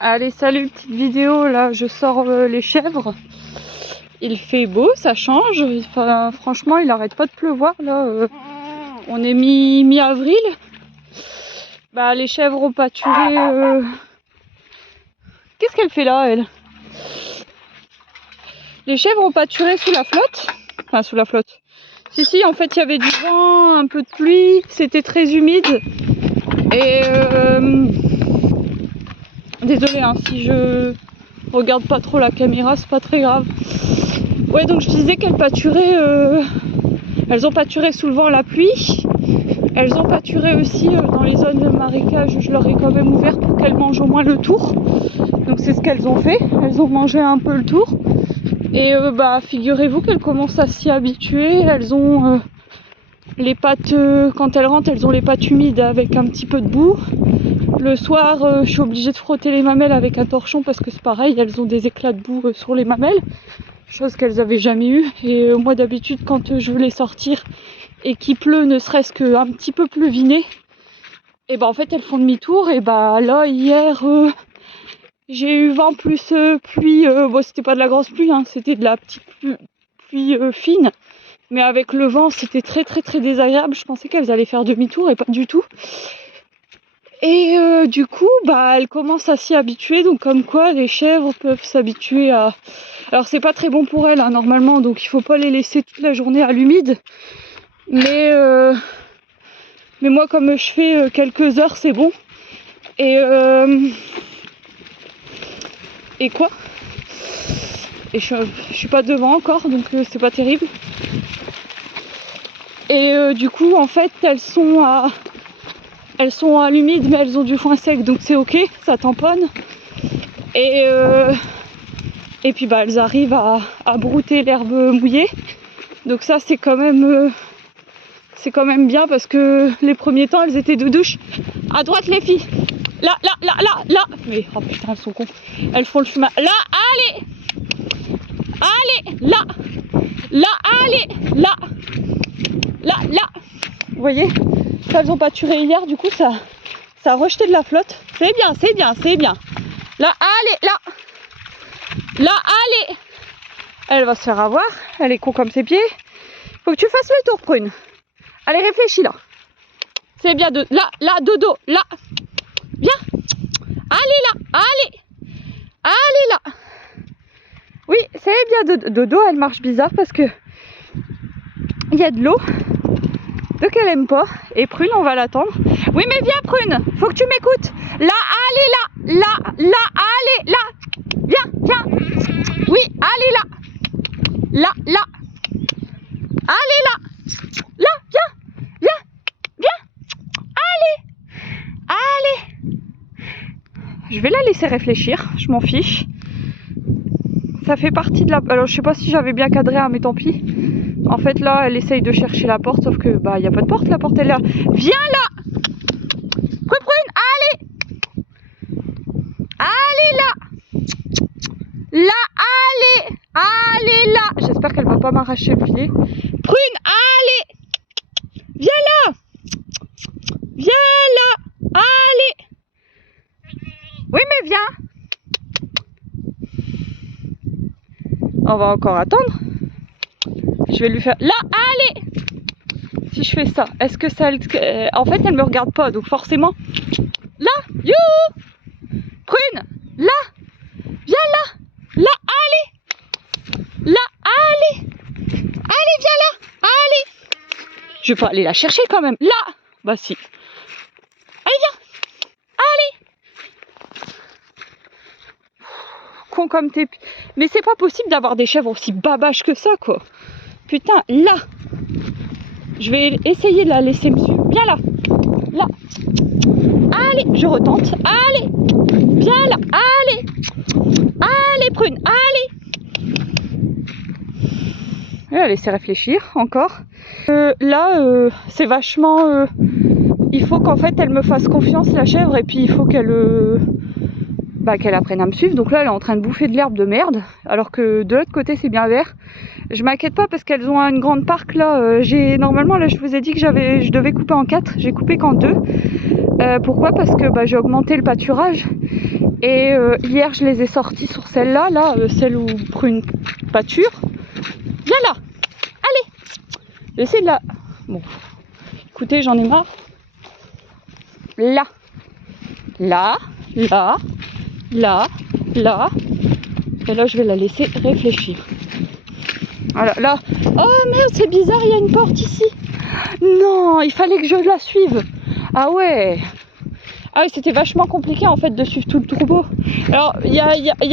Allez, salut, petite vidéo, là je sors les chèvres. Il fait beau, ça change. Enfin, franchement, il arrête pas de pleuvoir là. On est mi-avril. Bah, les chèvres ont pâturé. Qu'est-ce qu'elle fait là, elle? Les chèvres ont pâturé sous la flotte. Enfin, sous la flotte. Si, en fait, il y avait du vent, un peu de pluie, c'était très humide. Et désolée hein, si je regarde pas trop la caméra, c'est pas très grave. Ouais, donc je disais qu'elles pâturaient, elles ont pâturé sous le vent, la pluie. Elles ont pâturé aussi dans les zones de marécage. Je leur ai quand même ouvert pour qu'elles mangent au moins le tour. Donc c'est ce qu'elles ont fait. Elles ont mangé un peu le tour. Et bah figurez-vous qu'elles commencent à s'y habituer. Elles ont les pattes, quand elles rentrent, elles ont les pattes humides avec un petit peu de boue. Le soir, je suis obligée de frotter les mamelles avec un torchon parce que c'est pareil, elles ont des éclats de boue sur les mamelles. Chose qu'elles avaient jamais eu. Et moi d'habitude, quand je veux les sortir et qu'il pleut, ne serait-ce qu'un petit peu pleuviné, et bah en fait elles font demi-tour. Et bah là hier j'ai eu vent plus pluie, bon c'était pas de la grosse pluie, hein, c'était de la petite pluie fine, mais avec le vent c'était très désagréable. Je pensais qu'elles allaient faire demi-tour et pas du tout. Et du coup bah elles commencent à s'y habituer, donc comme quoi les chèvres peuvent s'habituer à... Alors c'est pas très bon pour elles hein, normalement, donc il faut pas les laisser toute la journée à l'humide. Mais moi comme je fais quelques heures c'est bon. Et quoi? Et je suis pas devant encore, donc c'est pas terrible. Et du coup en fait elles sont à l'humide, mais elles ont du foin sec, donc c'est ok, ça tamponne. Et puis bah elles arrivent à brouter l'herbe mouillée. Donc ça c'est quand même bien, parce que les premiers temps elles étaient de douche. À droite les filles. Là. Mais oh putain, elles sont cons. Elles font le chemin. Là, allez, là, allez, là. Vous voyez, ça, elles ont pâturé hier, du coup ça a rejeté de la flotte. C'est bien. Là, allez, là, allez. Elle va se faire avoir. Elle est con comme ses pieds. Faut que tu fasses le tour, prune. Allez, réfléchis là. C'est bien de là, dodo, là. Viens. Allez là, allez là. Oui, c'est bien de dodo, elle marche bizarre parce que il y a de l'eau. Donc elle aime pas. Et Prune, on va l'attendre. Oui, mais viens Prune, faut que tu m'écoutes. Là, allez là, allez là. Viens. Oui, allez là. Là. Allez là. Là, viens. Allez. Je vais la laisser réfléchir, je m'en fiche. Ça fait partie de la... Alors je sais pas si j'avais bien cadré, hein, mais tant pis. En fait là, elle essaye de chercher la porte, sauf que bah il n'y a pas de porte, la porte elle est là. Viens là. Prune, allez là. Là, allez là. J'espère qu'elle va pas m'arracher le filet. Prune, allez. Viens là, allez. Oui, mais viens. On va encore attendre. Je vais lui faire... Là, allez. Si je fais ça, est-ce que ça... En fait, elle me regarde pas, donc forcément... Là, youhou. Prune, là. Viens là. Là, allez. Là, allez. Allez, viens là. Allez. Je vais pas aller la chercher quand même. Là. Bah si. Allez, viens. Allez. Con comme t'es... Mais c'est pas possible d'avoir des chèvres aussi babaches que ça, quoi. Putain, là. Je vais essayer de la laisser me suivre. Viens là. Là. Allez, je retente. Allez. Viens là. Allez. Allez, Prune. Allez. Je vais la laisser réfléchir encore. Là, c'est vachement... il faut qu'en fait, elle me fasse confiance, la chèvre. Et puis, il faut qu'elle... qu'elle apprenne à me suivre. Donc là elle est en train de bouffer de l'herbe de merde, alors que de l'autre côté c'est bien vert. Je m'inquiète pas parce qu'elles ont une grande parc là. Normalement là je vous ai dit que je devais couper en 4, j'ai coupé qu'en 2. Pourquoi? Parce que j'ai augmenté le pâturage Et hier je les ai sortis sur celle-là, celle où prune pâture. Viens là, allez, j'essaie de la... Bon, écoutez, j'en ai marre. Là, là, là, là, là. Et là, je vais la laisser réfléchir. Voilà, là. Oh merde, c'est bizarre, il y a une porte ici. Non, il fallait que je la suive. Ah ouais. Ah oui, c'était vachement compliqué en fait de suivre tout le troupeau. Alors, il y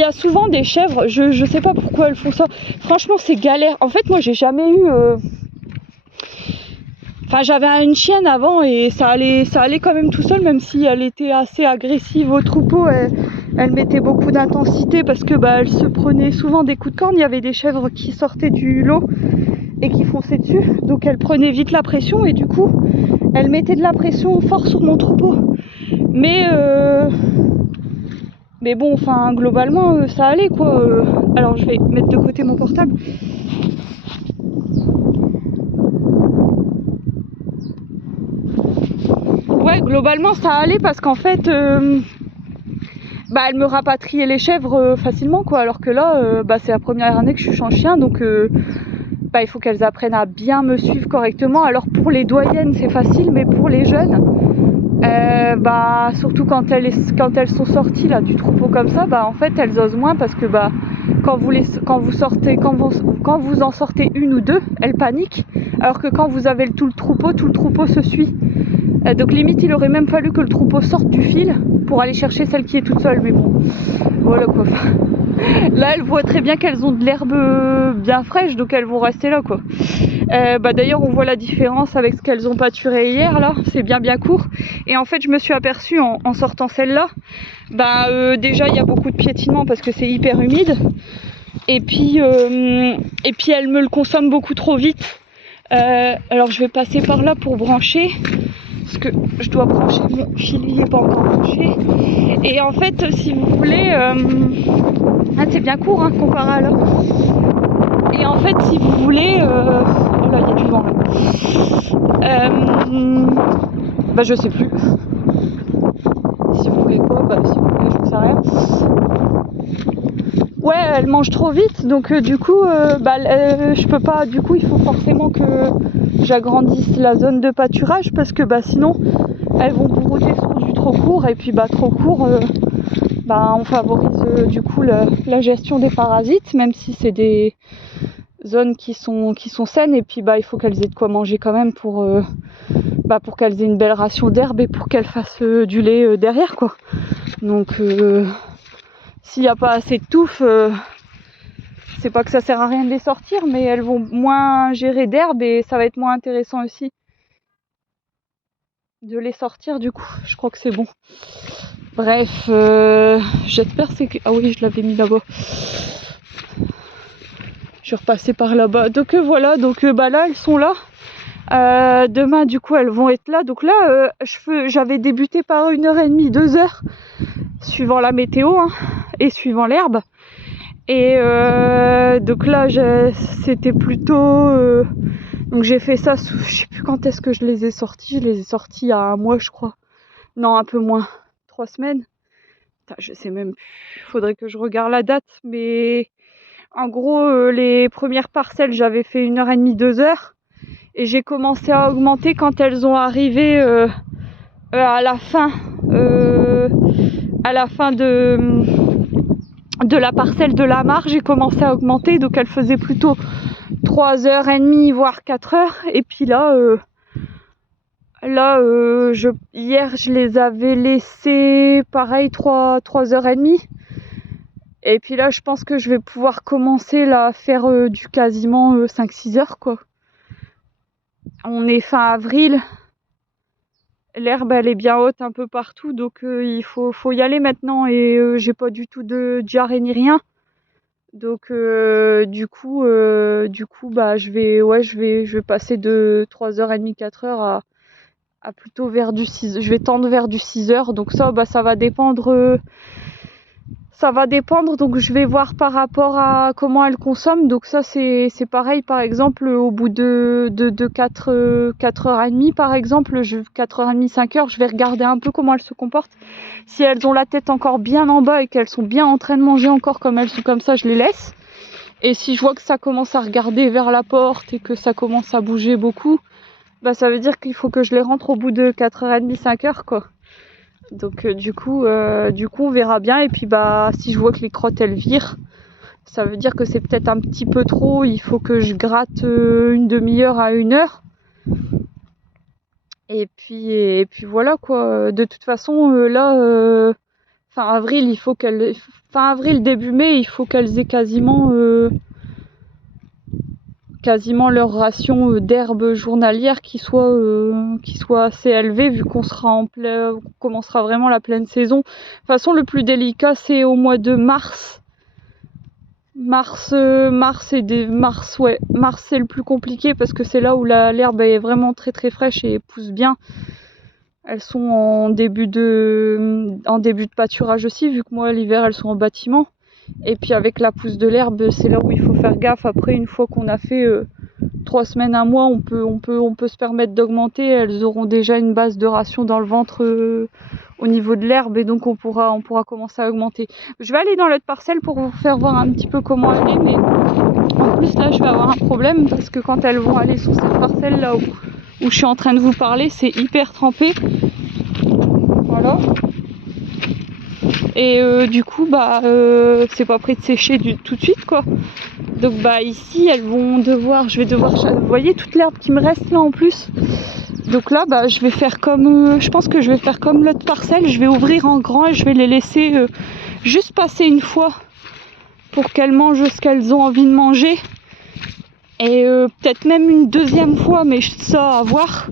a souvent des chèvres, je sais pas pourquoi elles font ça. Franchement, c'est galère. En fait, moi, j'ai jamais eu... Enfin, j'avais une chienne avant et ça allait quand même tout seul, même si elle était assez agressive au troupeau. Elle mettait beaucoup d'intensité parce que elle se prenait souvent des coups de corne. Il y avait des chèvres qui sortaient du lot et qui fonçaient dessus. Donc elle prenait vite la pression et du coup, elle mettait de la pression fort sur mon troupeau. Mais bon, enfin, globalement, ça allait quoi. Alors je vais mettre de côté mon portable. Ouais, globalement ça allait parce qu'en fait elle me rapatriait les chèvres facilement quoi, alors que là c'est la première année que je suis en chien, donc il faut qu'elles apprennent à bien me suivre correctement. Alors pour les doyennes c'est facile, mais pour les jeunes surtout quand elles sont sorties là du troupeau comme ça, en fait elles osent moins parce que quand vous en sortez une ou deux, elles paniquent, alors que quand vous avez tout le troupeau se suit. Donc limite il aurait même fallu que le troupeau sorte du fil pour aller chercher celle qui est toute seule, mais bon, voilà quoi. Là elles voient très bien qu'elles ont de l'herbe bien fraîche, donc elles vont rester là quoi. D'ailleurs on voit la différence avec ce qu'elles ont pâturé hier là, c'est bien court. Et en fait je me suis aperçue en sortant celle-là, déjà il y a beaucoup de piétinement parce que c'est hyper humide. Et puis elle me le consomme beaucoup trop vite. Alors je vais passer par là pour brancher. Parce que je dois brancher mon fil, il n'est pas encore branché. Et en fait, si vous voulez, c'est bien court hein, comparé à là. Et en fait, si vous voulez, oh là, il y a du vent là. Je sais plus. Si vous voulez quoi, si vous voulez, je sais rien. Ouais, elle mange trop vite, donc du coup, je peux pas. Du coup, il faut forcément que j'agrandisse la zone de pâturage parce que sinon, elles vont brouter sur du trop court, et puis trop court, on favorise du coup la gestion des parasites, même si c'est des zones qui sont saines, et puis il faut qu'elles aient de quoi manger quand même pour qu'elles aient une belle ration d'herbe et pour qu'elles fassent du lait derrière quoi. Donc s'il n'y a pas assez de touffe, c'est pas que ça sert à rien de les sortir, mais elles vont moins gérer d'herbe et ça va être moins intéressant aussi de les sortir du coup. Je crois que c'est bon. Bref, j'espère c'est que... Ah oui, je l'avais mis là-bas. Je suis repassée par là-bas. Donc voilà, là elles sont là. Demain du coup elles vont être là. Donc là j'avais débuté par 1h30, 2h suivant la météo hein, et suivant l'herbe. Et donc là c'était plutôt donc j'ai fait ça je sais plus quand est-ce que je les ai sortis. Je les ai sortis il y a un mois je crois. Non, un peu moins, 3 semaines. Je sais même plus, faudrait que je regarde la date, mais en gros les premières parcelles j'avais fait 1h30, 2h. Et j'ai commencé à augmenter quand elles ont arrivé à la fin de la parcelle de la mare. J'ai commencé à augmenter, donc elles faisaient plutôt 3h30 voire 4h. Et puis là, hier je les avais laissées pareil 3h30. Et puis là je pense que je vais pouvoir commencer là, à faire du quasiment 5-6 heures quoi. On est fin avril, l'herbe elle est bien haute un peu partout, donc il faut y aller maintenant, et j'ai pas du tout de diarrhée ni rien. Donc du coup je vais passer de 3h30, 4h à plutôt vers du 6. Je vais tendre vers du 6h, donc ça va dépendre Ça va dépendre, donc je vais voir par rapport à comment elle consomme. Donc ça c'est pareil, par exemple au bout de 4h30 par exemple, 4h30, 5h, je vais regarder un peu comment elles se comportent. Si elles ont la tête encore bien en bas et qu'elles sont bien en train de manger encore comme elles sont comme ça, je les laisse. Et si je vois que ça commence à regarder vers la porte et que ça commence à bouger beaucoup, bah ça veut dire qu'il faut que je les rentre au bout de 4h30, 5h quoi. Donc du coup on verra bien. Et puis bah si je vois que les crottes elles virent, ça veut dire que c'est peut-être un petit peu trop, il faut que je gratte une demi-heure à 1 heure. Et puis voilà quoi. De toute façon là fin avril, début mai, il faut qu'elles aient quasiment leur ration d'herbe journalière qui soit assez élevée, vu qu'on commencera vraiment la pleine saison. De toute façon, le plus délicat c'est au mois de mars. Mars c'est le plus compliqué parce que c'est là où l'herbe est vraiment très très fraîche et pousse bien. Elles sont en début de pâturage aussi, vu que moi l'hiver elles sont en bâtiment. Et puis avec la pousse de l'herbe, c'est là où il faut faire gaffe. Après, une fois qu'on a fait 3 semaines, un mois, on peut se permettre d'augmenter. Elles auront déjà une base de ration dans le ventre au niveau de l'herbe, et donc on pourra commencer à augmenter. Je vais aller dans l'autre parcelle pour vous faire voir un petit peu comment elle est, mais en plus là je vais avoir un problème parce que quand elles vont aller sur cette parcelle là où je suis en train de vous parler, c'est hyper trempé. Voilà. Et du coup bah c'est pas prêt de sécher tout de suite quoi. Donc bah ici elles vont je vais devoir vous voyez toute l'herbe qui me reste là en plus. Donc là bah je vais faire comme je pense que je vais faire comme l'autre parcelle, je vais ouvrir en grand et je vais les laisser juste passer une fois pour qu'elles mangent ce qu'elles ont envie de manger. Et peut-être même une deuxième fois, mais ça à voir.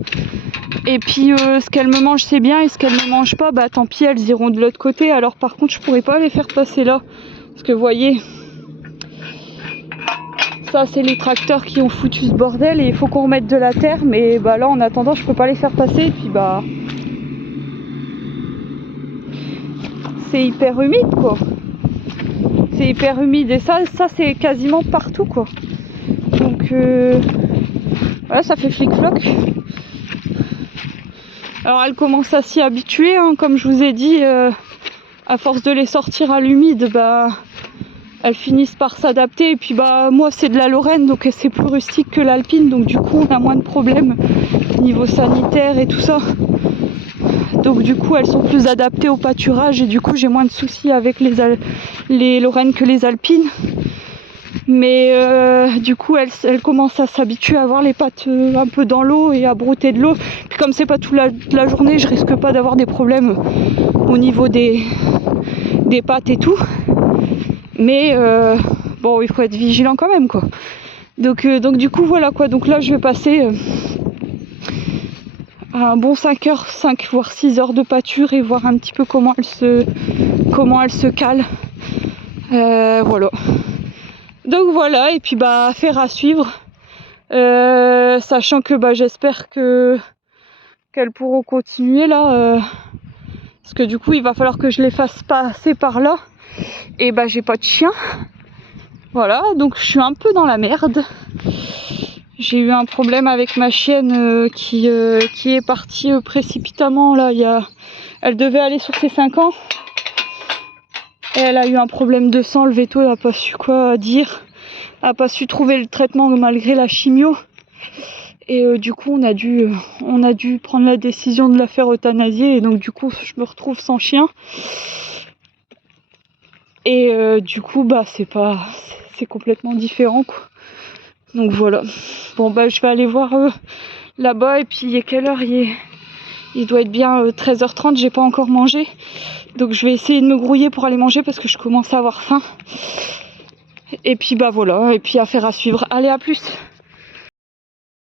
Et puis ce qu'elles me mangent c'est bien, et ce qu'elles me mangent pas, bah tant pis, elles iront de l'autre côté. Alors par contre je pourrais pas les faire passer là, parce que vous voyez, ça c'est les tracteurs qui ont foutu ce bordel et il faut qu'on remette de la terre. Mais bah là en attendant je peux pas les faire passer, et puis bah c'est hyper humide quoi. C'est hyper humide et ça c'est quasiment partout quoi. Donc voilà, ça fait flic-floc. Alors elles commencent à s'y habituer, hein, comme je vous ai dit, à force de les sortir à l'humide, bah elles finissent par s'adapter. Et puis bah moi c'est de la Lorraine, donc c'est plus rustique que l'Alpine, donc du coup on a moins de problèmes niveau sanitaire et tout ça. Donc du coup elles sont plus adaptées au pâturage et du coup j'ai moins de soucis avec les Lorraines que les Alpines. Mais du coup elles commencent à s'habituer à avoir les pattes un peu dans l'eau et à brouter de l'eau. Puis comme c'est pas toute la journée, je risque pas d'avoir des problèmes au niveau des pattes et tout. Mais bon, il faut être vigilant quand même quoi. Donc du coup voilà quoi. Donc là je vais passer un bon 5 voire 6 heures de pâture et voir un petit peu comment elle se cale. Voilà. Donc voilà, et puis bah affaire à suivre, sachant que bah j'espère qu'elles pourront continuer là, parce que du coup il va falloir que je les fasse passer par là, et bah j'ai pas de chien, voilà, donc je suis un peu dans la merde. J'ai eu un problème avec ma chienne qui est partie précipitamment là, elle devait aller sur ses 5 ans. Et elle a eu un problème de sang, le veto n'a pas su quoi dire, n'a pas su trouver le traitement malgré la chimio. Et du coup on a dû prendre la décision de la faire euthanasier, et donc du coup je me retrouve sans chien. Et du coup bah c'est complètement différent quoi. Donc voilà. Bon bah je vais aller voir là-bas, et puis il est quelle heure? Il doit être bien 13h30, j'ai pas encore mangé. Donc je vais essayer de me grouiller pour aller manger parce que je commence à avoir faim. Et puis bah voilà, et puis affaire à suivre. Allez, à plus!